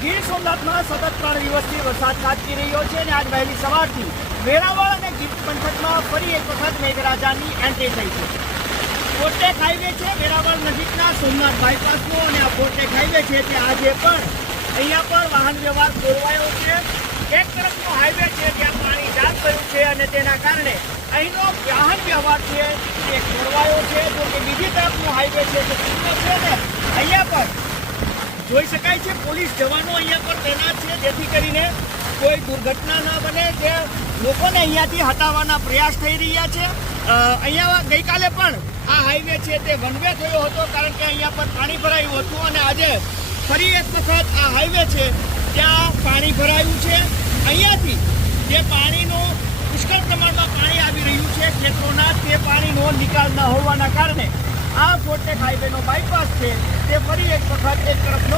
ગીર સોમનાથમાં સતત 3 દિવસથી વરસાદ ખાબકી રહ્યો છે અને આજ વહેલી સવારથી વેરાવળ અને ગીર પંથકમાં ફરી એક વખત મેઘરાજાની એન્ટ્રી થઈ છે. ફોરટેક હાઈવે છે વેરાવળ નજીકના સોમનાથ બાયપાસનો અને આ ફોરટેક હાઈવે છે તે આજે પણ અહીંયા પર વાહન વ્યવહાર ખોરવાયો છે. એક તરફનો હાઈવે છે ત્યાં પાણી જામ થયું છે અને તેના કારણે અહીંનો વાહન વ્યવહાર છે તે ખોરવાયો છે. જો કે બીજી તરફનો હાઈવે છે તે ખુલ્લો છે ને અહીંયા પર જોઈ શકાય છે પોલીસ જવાનો અહીંયા પર તૈનાત છે જેથી કરીને કોઈ દુર્ઘટના ન બને કે લોકોને અહીંયાથી હટાવવાના પ્રયાસ થઈ રહ્યા છે. અહીંયા ગઈકાલે પણ આ હાઈવે છે તે વન વે થયો હતો કારણ કે અહીંયા પર પાણી ભરાયું હતું અને આજે ફરી એક વખત આ હાઈવે છે ત્યાં પાણી ભરાયું છે. અહીંયાથી જે પાણીનું પુષ્કળ પ્રમાણમાં પાણી આવી રહ્યું છે ખેતરોના તે પાણીનો નિકાલ ન હોવાના કારણે આ ફોરટેક હાઈવેનો બાયપાસ છે તે ફરી એક વખત એક તરફનો